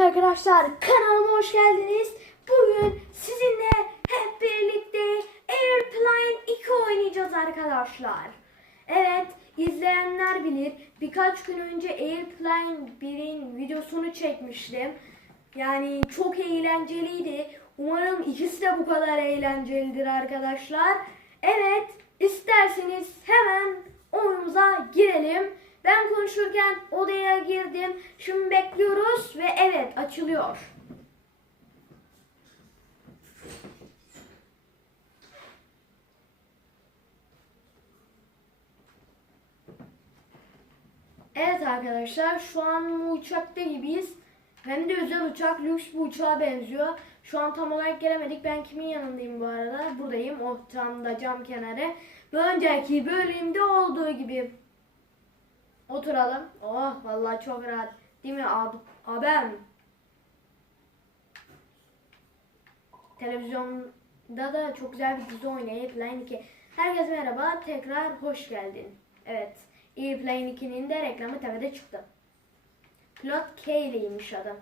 arkadaşlar kanalıma hoş geldiniz. Bugün sizinle hep birlikte Airplane 2 oynayacağız arkadaşlar. Evet izleyenler bilir birkaç gün önce Airplane 1'in videosunu çekmiştim. Yani çok eğlenceliydi. Umarım ikisi de bu kadar eğlencelidir arkadaşlar. Evet isterseniz hemen oyunumuza girelim. Ben konuşurken odaya girdim. Şimdi bekliyoruz ve evet açılıyor. Evet arkadaşlar şu an uçakta gibiyiz. Hem de özel uçak, lüks bir uçağa benziyor. Şu an tam olarak gelemedik. Ben kimin yanındayım bu arada? Buradayım. Oh tam da cam kenarı. Bir önceki bölümde olduğu gibi Oturalım. Oh vallahi çok rahat. Değil mi ab abim? Televizyonda da çok güzel bir dizi oynayıp Line 2. Herkese merhaba. Tekrar hoş geldin. Evet. Airplane 2'nin de reklamı tepede çıktı. Pilot Kaylee'ymiş adam.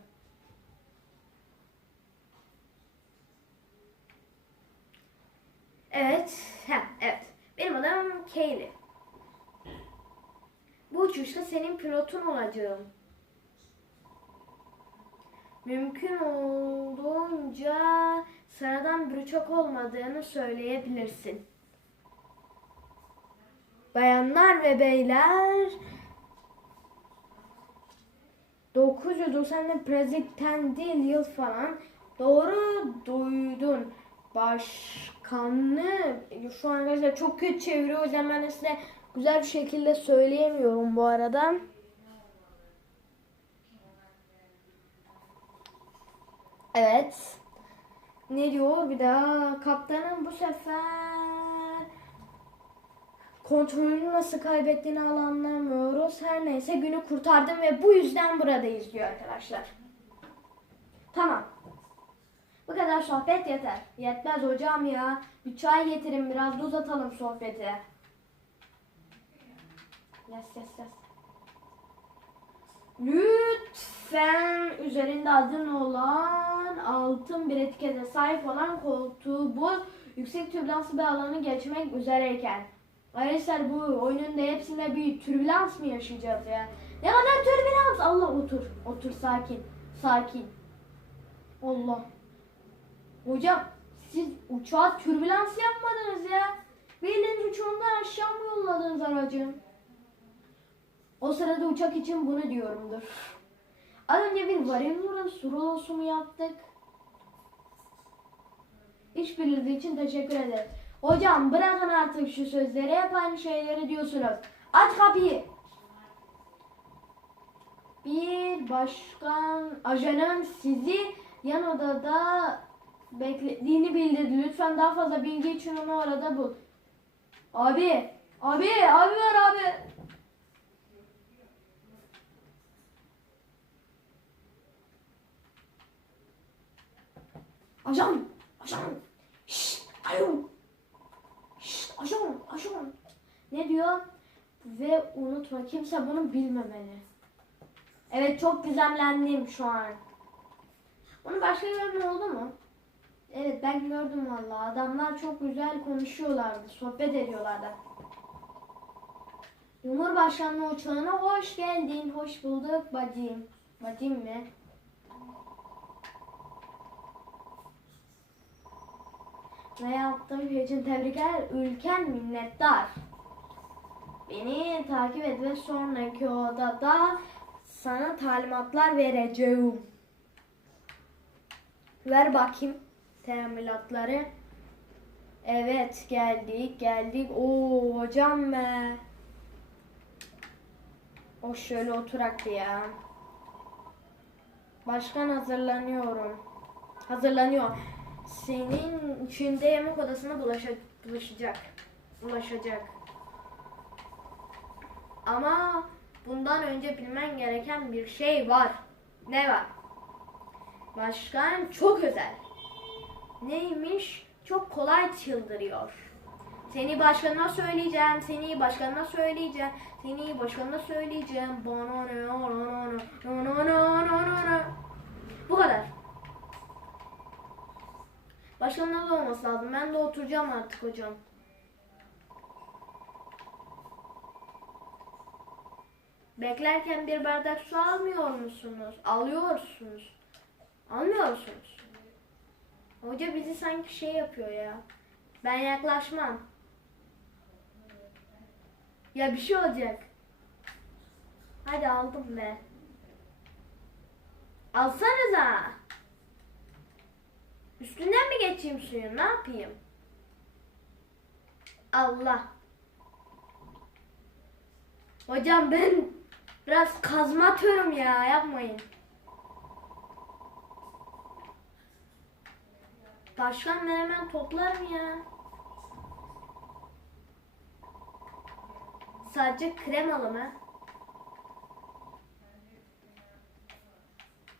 Evet. Heh, evet. Benim adım Kaylee. Bu uçuşta senin pilotun olacağım. Mümkün olduğunca sıradan bir uçak olmadığını söyleyebilirsin. Bayanlar ve beyler 990 prezident değil yıl falan doğru duydun. Başkanlığı şu an arkadaşlar çok kötü çeviriyor o yüzden ben size güzel bir şekilde söyleyemiyorum bu arada. Evet. Ne diyor bir daha? Kaptanın bu sefer kontrolünü nasıl kaybettiğini anlamıyoruz. Her neyse günü kurtardım ve bu yüzden buradayız diyor arkadaşlar. Tamam. Bu kadar sohbet yeter. Yetmez hocam ya. Bir çay getirin biraz da uzatalım sohbeti. Yes yes yes. Lütfen üzerinde adın olan altın bir etikete sahip olan koltuğu bu yüksek türbülanslı bir alanı geçmek üzereyken. Arkadaşlar bu oyunun da hepsinde bir türbülans mı yaşayacağız ya? Ne kadar türbülans? Allah otur. Otur sakin. Sakin. Allah. Hocam siz uçağa türbülans yapmadınız ya. Bildiğiniz uçağından aşağı mı yolladınız aracı? O sırada uçak için bunu diyorumdur. Az önce bir Varimur'un Surulos'u mu yaptık? İşbirliği için teşekkür ederim. Hocam bırakın artık şu sözleri hep aynı şeyleri diyorsunuz. Aç kapıyı. Bir başkan ajanın sizi yan odada beklediğini bildirdi. Lütfen daha fazla bilgi için onu orada bul. Abi, abi, abi var abi. Ajan, ajan. Şşt, alo. Şşt, ajan, ajan. Ne diyor? Ve unutma kimse bunu bilmemeli. Evet çok gizemlendim şu an. Bunu başka gören oldu mu? Evet ben gördüm valla. Adamlar çok güzel konuşuyorlardı. Sohbet ediyorlardı. Cumhurbaşkanlığı uçağına hoş geldin. Hoş bulduk bacım. Bacım mı? Ve yaptığım için tebrikler. Ülken minnettar. Beni takip et ve sonraki odada sana talimatlar vereceğim. Ver bakayım teminatları. Evet geldik geldik. Oo hocam be. O şöyle oturak ya. Başkan hazırlanıyorum. Hazırlanıyor. Senin içinde yemek odasına bulaşa, bulaşacak. Bulaşacak. Ama bundan önce bilmen gereken bir şey var. Ne var? Başkan çok özel. Neymiş? Çok kolay çıldırıyor. Seni başkanına söyleyeceğim, seni başkanına söyleyeceğim, seni başkanına söyleyeceğim. Bana ne, Başkanın da olması lazım. Ben de oturacağım artık hocam. Beklerken bir bardak su almıyor musunuz? Alıyorsunuz. Almıyorsunuz. Hoca bizi sanki şey yapıyor ya. Ben yaklaşmam. Ya bir şey olacak. Hadi aldım be. Alsanıza. Üstünden mi geçeyim suyun? Ne yapayım? Allah. Hocam ben biraz kazma atıyorum ya. Yapmayın. Başkan ben hemen toplarım ya. Sadece kremalı mı?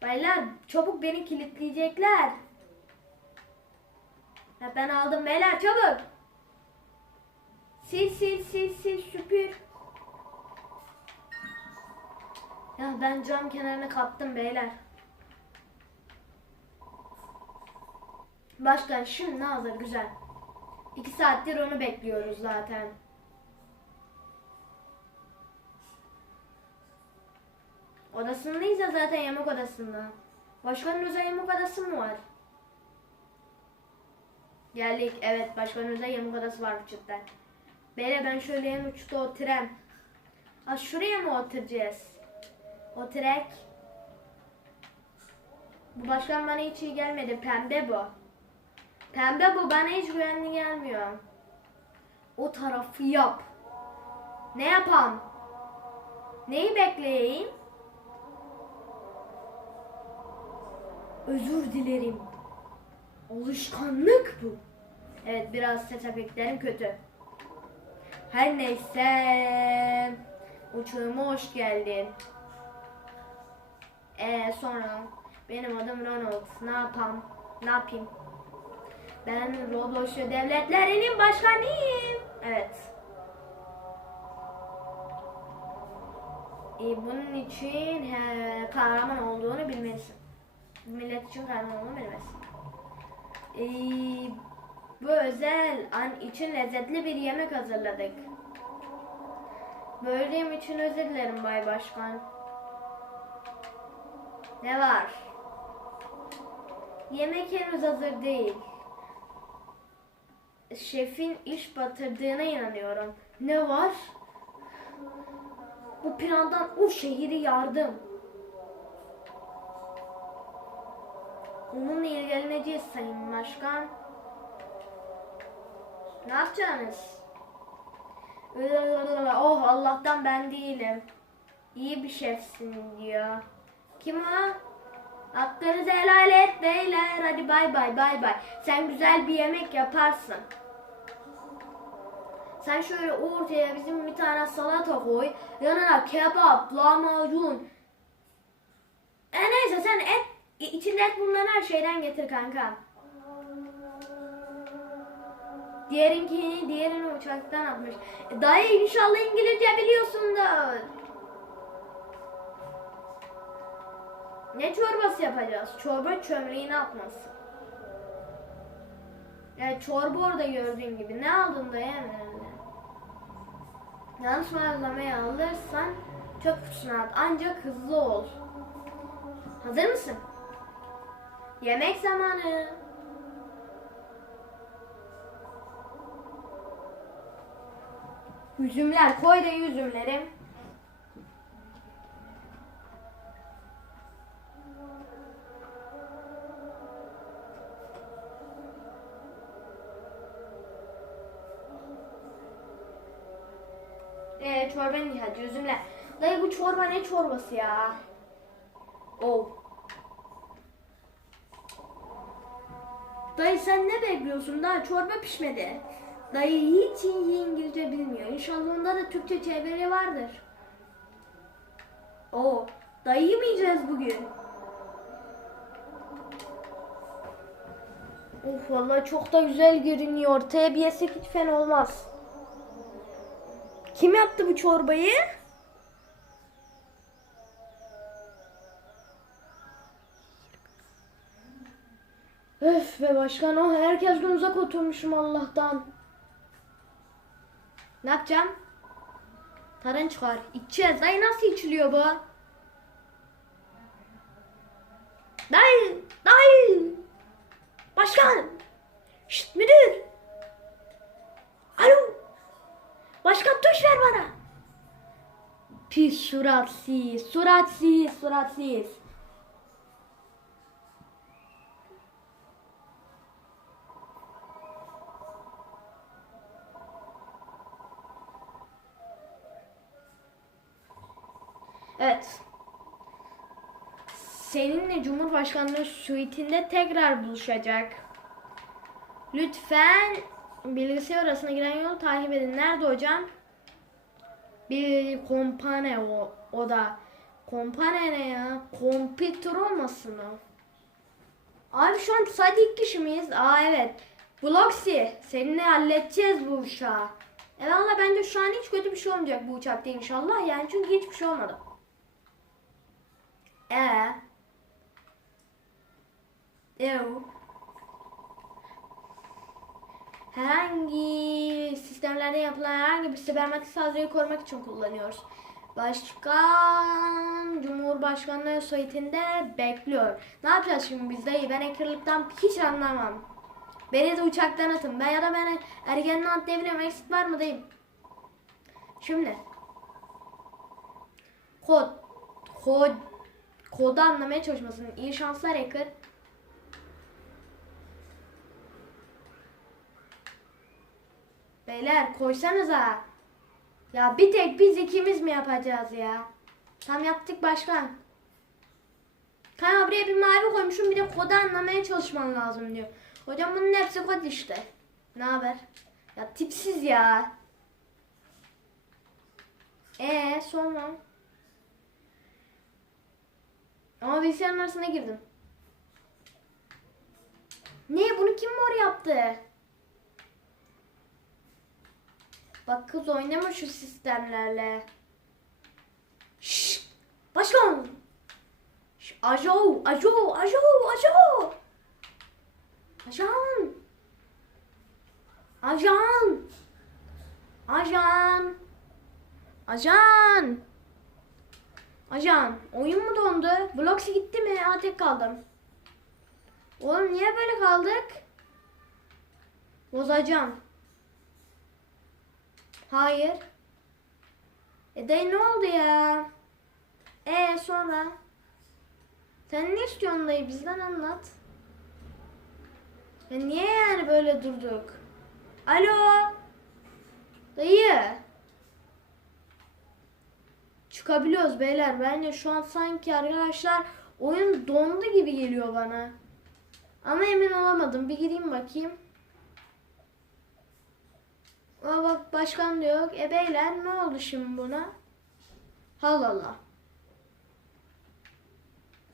Beyler çabuk beni kilitleyecekler. Ya ben aldım beyler çabuk. Sil sil sil sil süpür. Ya ben cam kenarına kaptım beyler. Başkan şimdi hazır güzel. İki saattir onu bekliyoruz zaten. Odasındayız ya zaten yemek odasında. Başkanın özel yemek odası mı var? Geldik. Evet başkanın özel yemek odası var cidden. Beyler ben şöyle en uçta oturayım. Ha şuraya mı oturacağız? Oturek. Bu başkan bana hiç iyi gelmedi. Pembe bu. Pembe bu bana hiç güvenli gelmiyor. O tarafı yap. Ne yapam? Neyi bekleyeyim? Özür dilerim. Alışkanlık bu. Evet biraz ses efektlerim kötü. Her neyse. Uçağıma hoş geldin. Ee sonra benim adım Ronald. Ne yapam? Ne yapayım? Ben Roblox devletlerinin başkanıyım. Evet. Ee, bunun için he, kahraman olduğunu bilmelisin. Millet için kahraman olduğunu bilmelisin. Ee, bu özel an için lezzetli bir yemek hazırladık. Böldüğüm için özür dilerim Bay Başkan. Ne var? Yemek henüz hazır değil. Şefin iş batırdığına inanıyorum. Ne var? Bu plandan o şehri yardım. Onunla ilgileneceğiz Sayın Başkan. Ne yapacaksınız? Oh Allah'tan ben değilim. İyi bir şefsin diyor. Kim o? Hakkınızı helal et beyler. Hadi bay bay bay bay. Sen güzel bir yemek yaparsın. Sen şöyle ortaya bizim bir tane salata koy. Yanına kebap, lahmacun. E neyse sen et, içinde et bulunan her şeyden getir kanka. Diğerinkini, diğerini uçaktan atmış. E, dayı inşallah İngilizce biliyorsundur. Ne çorbası yapacağız? Çorba çömleğini atması. Yani çorba orada gördüğün gibi. Ne aldın da yemeğinde? Yanlış malzemeyi alırsan çöp kutusuna at. Ancak hızlı ol. Hazır mısın? Yemek zamanı. Üzümler koy da üzümleri. Ee, çorbanın ihtiyacı üzümler. Dayı bu çorba ne çorbası ya? Oh. Dayı sen ne bekliyorsun? Daha çorba pişmedi. Dayı hiç İngilizce bilmiyor. İnşallah onda da Türkçe çeviri vardır. Oo. Dayı mı yiyeceğiz bugün? Of vallahi çok da güzel görünüyor. Ortaya bir hiç fena olmaz. Kim yaptı bu çorbayı? Be başkan oh herkesten uzak oturmuşum Allah'tan. Ne yapacağım? Tarın çıkar. İçeceğiz. Dayı nasıl içiliyor bu? Dayı! Dayı! Başkan! Şşt müdür! Alo! Başkan tuş ver bana! Pis suratsiz, suratsiz, suratsiz. Evet. Seninle Cumhurbaşkanlığı suitinde tekrar buluşacak. Lütfen bilgisayar arasına giren yolu takip edin. Nerede hocam? Bir kompane o, o da. Kompane ne ya? Kompütür olmasın o. Abi şu an sadece iki kişi miyiz? Aa evet. Bloxy seninle halledeceğiz bu uçağı. E valla bence şu an hiç kötü bir şey olmayacak bu uçakta inşallah. Yani çünkü hiçbir şey olmadı. Ee. Ev. Herhangi sistemlerde yapılan herhangi bir sibernetik saldırıyı korumak için kullanıyoruz. Başkan Cumhurbaşkanlığı suitinde bekliyor. Ne yapacağız şimdi biz dayı? Ben hackerlıktan hiç anlamam. Beni de uçaktan atın. Ben ya da ben ergenle atlayabilirim. Eksik var mı dayım? Şimdi. Kod. Kod. Kodu anlamaya çalışmasın. İyi şanslar hacker. Beyler koysanıza. Ya bir tek biz ikimiz mi yapacağız ya? Tam yaptık başkan. Kan buraya bir mavi koymuşum bir de kodu anlamaya çalışman lazım diyor. Hocam bunun hepsi kod işte. Ne haber? Ya tipsiz ya. Ee sonra? Ama bilgisayarın arasına girdim. Ne? Bunu kim mor yaptı? Bak kız oynama şu sistemlerle. Şşş! Başkan! Şş, Ajo! Ajo! Ajo! Ajo! Ajan! Ajan! Ajan! Ajan! Ajan, oyun mu dondu? Bloxy gitti mi? Aa tek kaldım. Oğlum niye böyle kaldık? Bozacağım. Hayır. E dayı ne oldu ya? E sonra? Sen ne istiyorsun dayı bizden anlat. Ya niye yani böyle durduk? Alo? Dayı. Çıkabiliyoruz beyler. Bence şu an sanki arkadaşlar oyun dondu gibi geliyor bana. Ama emin olamadım. Bir gireyim bakayım. Aa bak başkan diyor. E beyler ne oldu şimdi buna? Allah.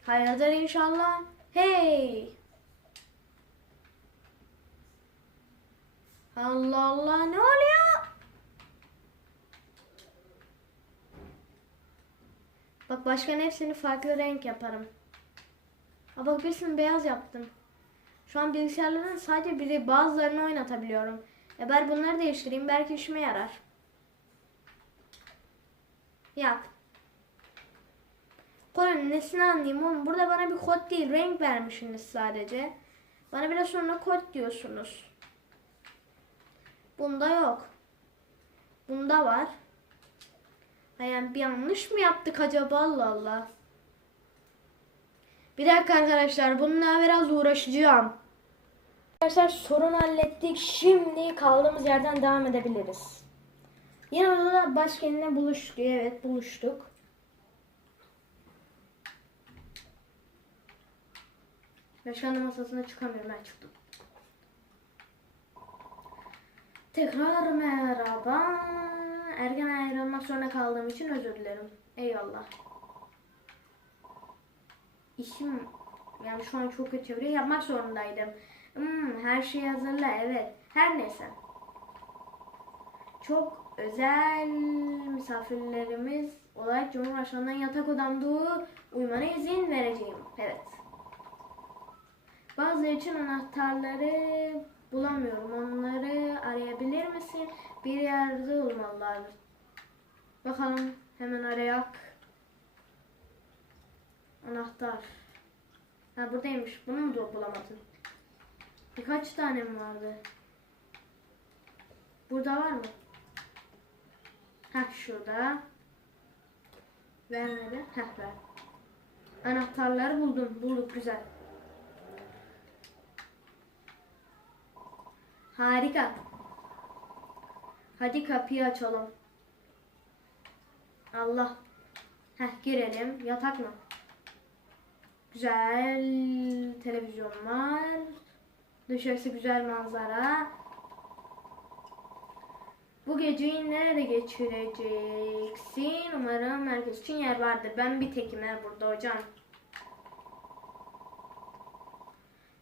Hayırdır inşallah. Hey. Allah Allah ne oluyor? Bak başkan hepsini farklı renk yaparım. Aa bak birisini beyaz yaptım. Şu an bilgisayarların sadece biri bazılarını oynatabiliyorum. E bari bunları değiştireyim belki işime yarar. Yap. Kodun nesini anlayayım oğlum. Burada bana bir kod değil renk vermişsiniz sadece. Bana biraz sonra kod diyorsunuz. Bunda yok. Bunda var. Yani bir yanlış mı yaptık acaba Allah Allah. Bir dakika arkadaşlar bununla biraz uğraşacağım. Arkadaşlar sorun hallettik. Şimdi kaldığımız yerden devam edebiliriz. Yine odada başkenine buluştuk. Evet buluştuk. Başkanın masasına çıkamıyorum ben çıktım. Tekrar merhaba. Erken ayrılmak zorunda kaldığım için özür dilerim. Eyvallah. İşim yani şu an çok kötü çeviri yapmak zorundaydım. Hmm, her şeyi hazırla evet. Her neyse. Çok özel misafirlerimiz olarak Cumhurbaşkanı'ndan yatak odamda uyumana izin vereceğim. Evet. Bazı mağaza için anahtarları bulamıyorum. Onları arayabilir misin? Bir yerde olmalılar. Bakalım hemen arayak. Anahtar. Ha buradaymış. Bunu mu da bulamadın? Birkaç tane mi vardı? Burada var mı? Heh şurada. Vermedi. Heh ver. Anahtarları buldum. Bulduk güzel. Harika. Hadi kapıyı açalım. Allah. Heh girelim. Yatak mı? Güzel televizyon var. Dışarısı güzel manzara. Bu geceyi nerede geçireceksin? Umarım herkes için yer vardır. Ben bir tekim he burada hocam.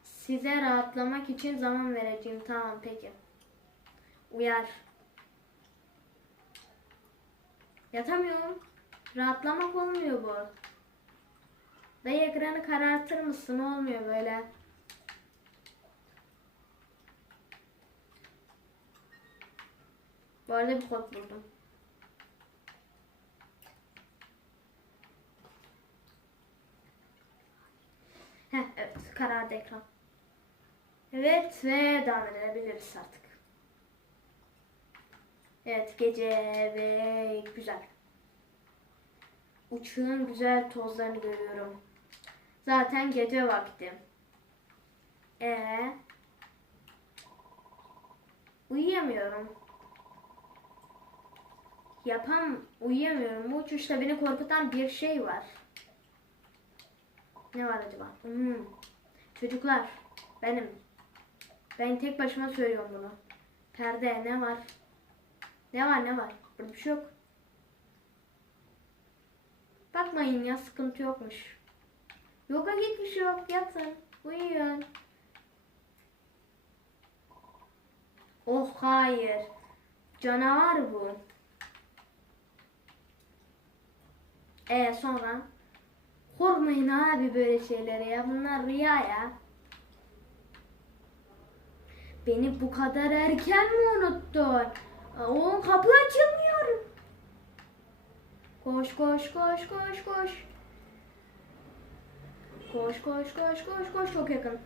Size rahatlamak için zaman vereceğim. Tamam peki. Uyar. Yatamıyorum. Rahatlamak olmuyor bu. Dayı ekranı karartır mısın? Olmuyor böyle. Bu arada bir kod buldum. Heh, evet karardı ekran. Evet ve devam edebiliriz artık. Evet gece ve güzel. Uçağın güzel tozlarını görüyorum. Zaten gece vakti. E uyuyamıyorum. Yapam uyuyamıyorum. Bu uçuşta beni korkutan bir şey var. Ne var acaba? Hmm. Çocuklar benim. Ben tek başıma söylüyorum bunu. Perde ne var? Ne var ne var? Burada bir şey yok. Bakmayın ya sıkıntı yokmuş. Yoga şey yok. Yatın. Uyuyun. Oh hayır. Canavar bu. E sonra? Korkmayın abi böyle şeylere ya. Bunlar rüya ya. Beni bu kadar erken mi unuttun? Oğlum kapı açılmıyor. Koş koş koş koş koş. Koş koş koş koş koş çok yakın.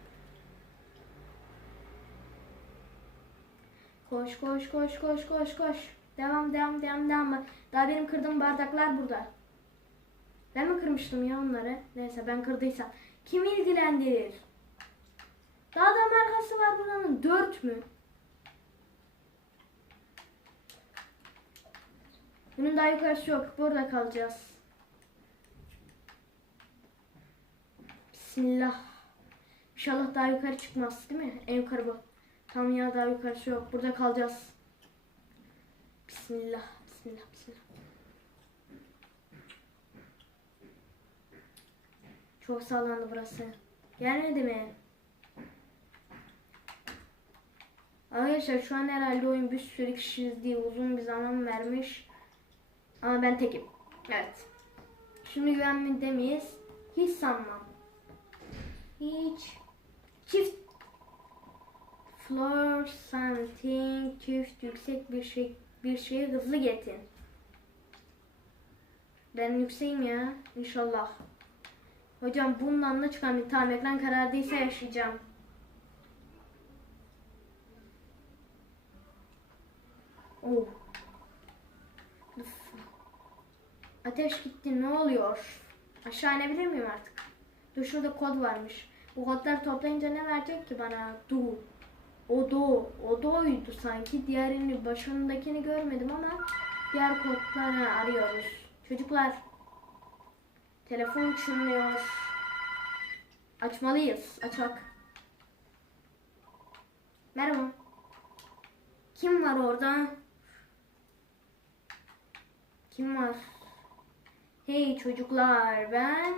Koş koş koş koş koş koş. Devam devam devam devam. Daha benim kırdığım bardaklar burada. Ben mi kırmıştım ya onları? Neyse ben kırdıysam. Kim ilgilendirir? Daha da markası var buranın. Dört mü? Bunun daha yukarısı yok. Burada kalacağız. Bismillah. İnşallah daha yukarı çıkmaz değil mi? En yukarı bu. Tam ya daha yukarısı yok. Burada kalacağız. Bismillah. Bismillah. Bismillah. Çok sallandı burası. Gelmedi mi? Arkadaşlar şu an herhalde oyun bir sürü kişiyiz diye uzun bir zaman vermiş. Ama ben tekim. Evet. Şimdi güvenmede miyiz? Hiç sanmam. Hiç. Çift. Floor something. Çift yüksek bir şey bir şeyi hızlı getir. Ben yükseğim ya. İnşallah. Hocam bundan da çıkan tamam ekran karardıysa yaşayacağım. Oh. Uf. Ateş gitti ne oluyor? Aşağı inebilir miyim artık? Dur şurada kod varmış. Bu kodları toplayınca ne verecek ki bana? Du. O do. O do'ydu sanki. Diğerini başındakini görmedim ama diğer kodları arıyoruz. Çocuklar. Telefon çınlıyor. Açmalıyız. Açak. Merhaba. Kim var orada? Kim var? Hey çocuklar ben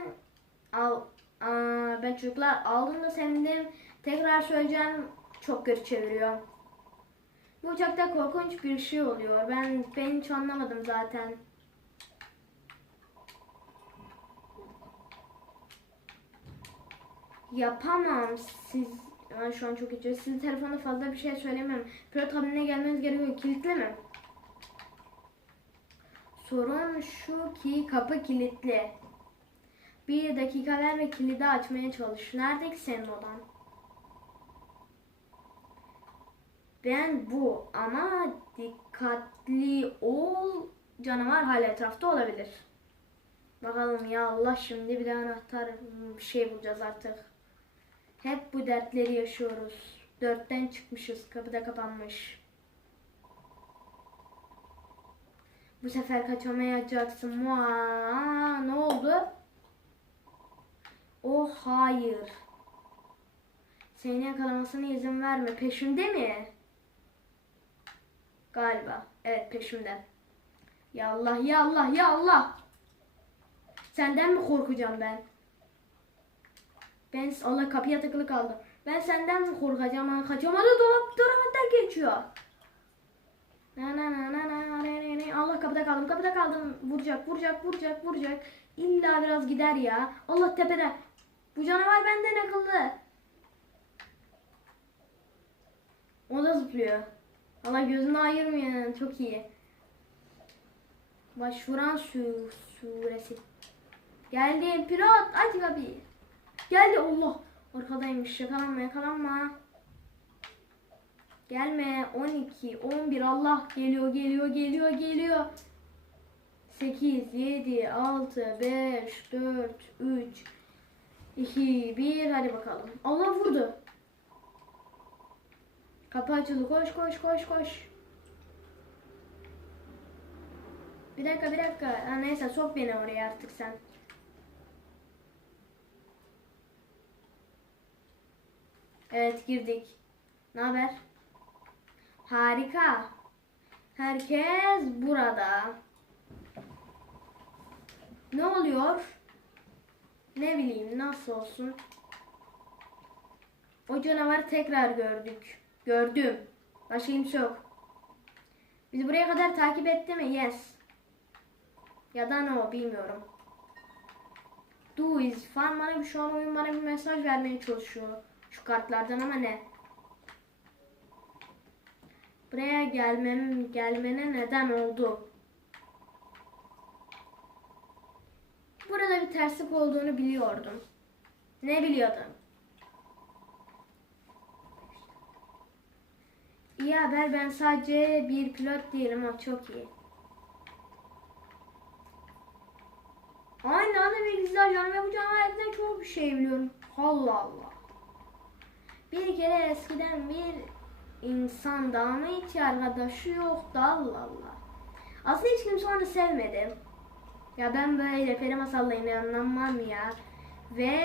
al Aa, ben çocuklar aldım da sevindim. Tekrar söyleyeceğim çok kötü çeviriyor. Bu uçakta korkunç bir şey oluyor. Ben ben hiç anlamadım zaten. Yapamam. Siz ben şu an çok içiyor. Sizin telefonda fazla bir şey söylemem. Pilot kabinine gelmeniz gerekiyor. Kilitli mi? Sorun şu ki kapı kilitli. Bir dakika ver ve kilidi açmaya çalış. Nerede ki senin odan? Ben bu ama dikkatli ol. Canavar hala etrafta olabilir. Bakalım ya Allah şimdi bir de anahtar bir şey bulacağız artık. Hep bu dertleri yaşıyoruz. Dörtten çıkmışız. Kapıda kapanmış. Bu sefer kaçamayacaksın. Mua, ne oldu? Oh hayır. Seni yakalamasına izin verme. Peşinde mi? Galiba. Evet peşimde. Ya Allah ya Allah ya Allah. Senden mi korkacağım ben? Ben Allah kapıya takılı kaldım. Ben senden korkacağım? Ha, Kaçamadı dolap tarafından geçiyor. Na na na na na ne ne ne. Allah kapıda kaldım kapıda kaldım. Vuracak vuracak vuracak vuracak. İlla biraz gider ya. Allah tepede. Bu canavar benden akıllı. O da zıplıyor. Allah gözünü ayırmıyor. Çok iyi. Başvuran su suresi. Geldim pilot aç kapıyı. Geldi Allah. Arkadaymış yakalanma yakalanma. Gelme 12 11 Allah geliyor geliyor geliyor geliyor. 8 7 6 5 4 3 2 1 hadi bakalım. Allah vurdu. Kapı açıldı. Koş koş koş koş. Bir dakika bir dakika. Ha, neyse sok beni oraya artık sen. Evet girdik. Ne haber? Harika. Herkes burada. Ne oluyor? Ne bileyim nasıl olsun. O canavarı tekrar gördük. Gördüm. Başka kimse yok. Bizi buraya kadar takip etti mi? Yes. Ya da no bilmiyorum. Do is fan bana bir şu an oyun bana bir mesaj vermeye çalışıyor. Şu kartlardan ama ne? Buraya gelmem gelmene neden oldu? Burada bir terslik olduğunu biliyordum. Ne biliyordun? İyi haber ben sadece bir pilot değilim ama çok iyi. Aynı anda bilgisayar canım yapacağım hayatta çok bir şey biliyorum. Allah Allah. Bir kere eskiden bir insan da ama hiç arkadaşı yoktu Allah Allah. Aslında hiç kimse onu sevmedi. Ya ben böyle peri masallarına inanmam ya. Ve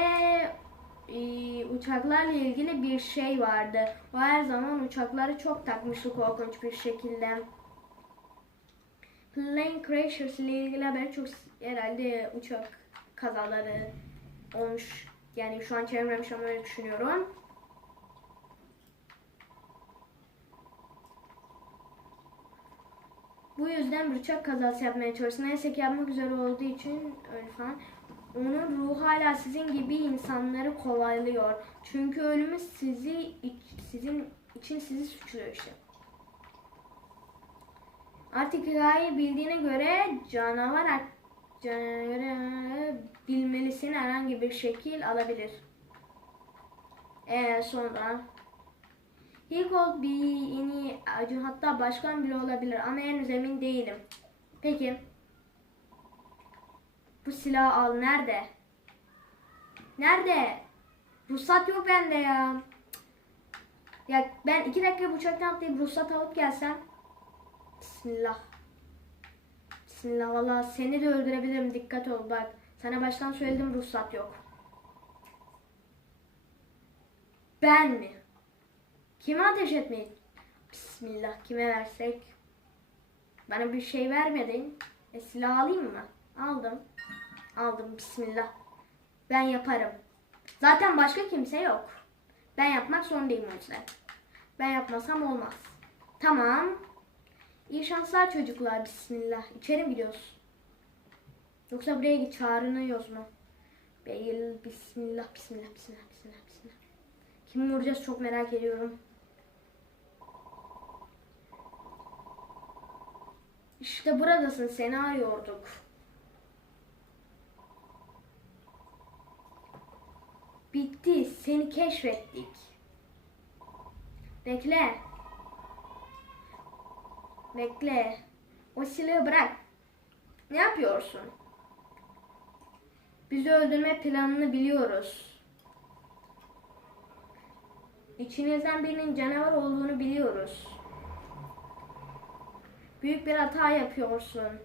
e, uçaklarla ilgili bir şey vardı. O her zaman uçakları çok takmıştı korkunç bir şekilde. Plane crashes ile ilgili haber çok herhalde uçak kazaları olmuş. Yani şu an çevirmemiş ama öyle düşünüyorum. Bu yüzden bir uçak kazası yapmaya çalıştı. Neyse ki yapmak üzere olduğu için öyle falan. Onun ruhu hala sizin gibi insanları kovalıyor. Çünkü ölümü sizi sizin için sizi suçluyor işte. Artık hikayeyi bildiğine göre canavar canavarı bilmelisin herhangi bir şekil alabilir. Ee, sonra He could be any acı hatta başkan bile olabilir ama henüz emin değilim. Peki. Bu silahı al nerede? Nerede? Ruhsat yok bende ya. Ya ben iki dakika uçaktan atlayıp ruhsat alıp gelsem. Bismillah. Bismillah valla seni de öldürebilirim dikkat ol bak. Sana baştan söyledim ruhsat yok. Ben mi? Kime ateş etmeyi? Bismillah kime versek? Bana bir şey vermedin. E silah alayım mı? Aldım. Aldım bismillah. Ben yaparım. Zaten başka kimse yok. Ben yapmak zorundayım o yüzden. Ben yapmasam olmaz. Tamam. İyi şanslar çocuklar bismillah. İçeri mi gidiyoruz? Yoksa buraya git çağırınıyoruz mu? Bale bismillah bismillah bismillah bismillah bismillah. Kimi vuracağız çok merak ediyorum. İşte buradasın seni arıyorduk. Bitti seni keşfettik. Bekle. Bekle. O silahı bırak. Ne yapıyorsun? Bizi öldürme planını biliyoruz. İçinizden birinin canavar olduğunu biliyoruz. Büyük bir hata yapıyorsun.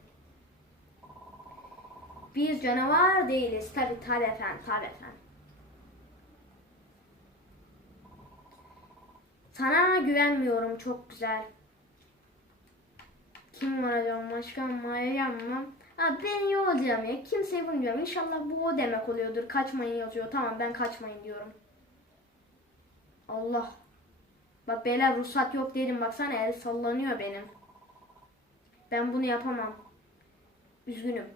Biz canavar değiliz. Tabi tabi efendim, tabi efendim. Sana güvenmiyorum çok güzel. Kim var acaba? Başka Meryem mi? Ha ben iyi olacağım ya. Kimseye vurmuyorum. İnşallah bu o demek oluyordur. Kaçmayın yazıyor. Tamam ben kaçmayın diyorum. Allah. Bak beyler ruhsat yok dedim. Baksana el sallanıyor benim. Ben bunu yapamam. Üzgünüm.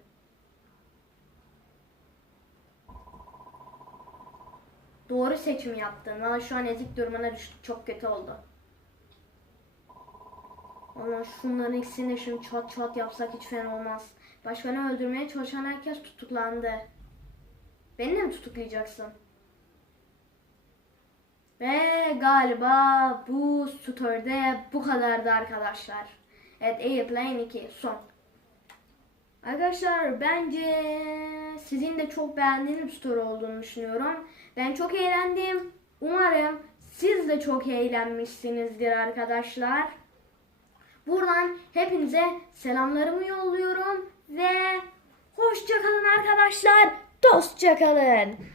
Doğru seçim yaptın. Valla şu an ezik durumuna düştük. Çok kötü oldu. Ama şunların ikisini de şimdi çat çat yapsak hiç fena olmaz. Başkanı öldürmeye çalışan herkes tutuklandı. Beni de mi tutuklayacaksın? Ve galiba bu story'de bu kadardı arkadaşlar. Evet Airplane 2 son. Arkadaşlar bence sizin de çok beğendiğiniz bir story olduğunu düşünüyorum. Ben çok eğlendim. Umarım siz de çok eğlenmişsinizdir arkadaşlar. Buradan hepinize selamlarımı yolluyorum ve hoşçakalın arkadaşlar. Dostça kalın.